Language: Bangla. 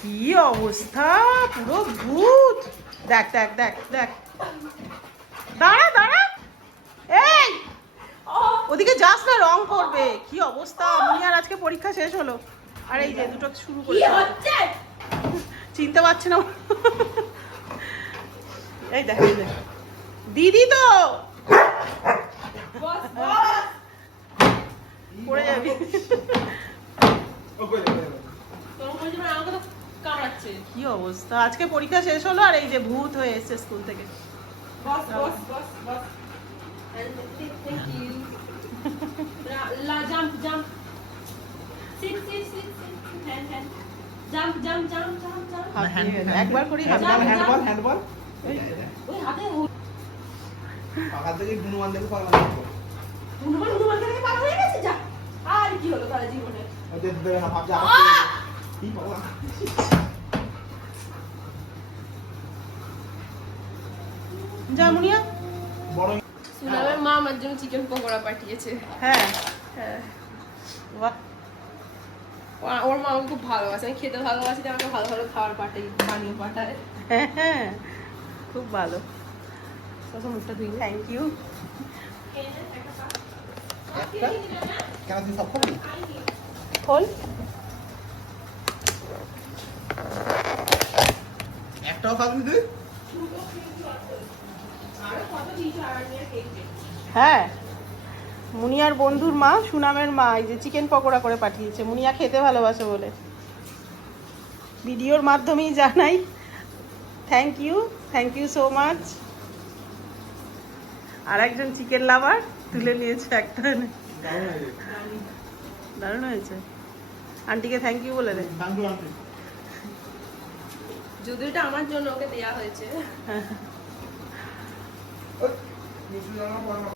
কি অবস্থা, পুরো ভূত। দেখ দেখ দেখ দেখ, দাঁড়া দাঁড়া, এই ওদিকে যাস না, রং করবে। কি অবস্থা, মুনিয়ার আজকে পরীক্ষা শেষ হলো, আর এই যে দুটো শুরু করে চিনতে পারছে না। এই দেখ দিদি তো পড়ে যাবি। কি অবস্থা, আজকে পরীক্ষা শেষ হলো আর এই যে ভূত হয়ে এসছে স্কুল থেকে। একবার করি হ্যান্ডবল পাকা থেকে হনুমান দেখে পার হয়ে গেছে। যা, আর কি হলো তার জীবনে, যা মুনিয়া। সুনামের মা আমার জন্য চিকেন পকোড়া পাঠিয়েছে। হ্যাঁ হ্যাঁ, বাহ, ওর মা আমাকে খুব ভালোবাসে, আমি খেতে ভালোবাসি, আমাকে ভালো ভালো খাবার বানিয়ে পাঠায়। হ্যাঁ হ্যাঁ, খুব ভালো। মুখটা ধুই, থ্যাংক ইউ। কেন তুই সব করবি? খোল। একটাও খাবি তুই? হ্যাঁ, মুনিয়ার বন্ধুর মা, সুনামের মা, এই যে চিকেন পকোড়া করে পাঠিয়েছে। মুনিয়া খেতে ভালোবাসে বলে ভিডিওর মাধ্যমেই জানাই, থ্যাংক ইউ সো মাচ। আর একজন চিকেন লাভার তুলে নিয়েছে একটা, দারুণ হয়েছে। আন্টিকে থ্যাংক ইউ বলে দে। যদি এটা আমার জন্য ওকে দেয়া হয়েছে।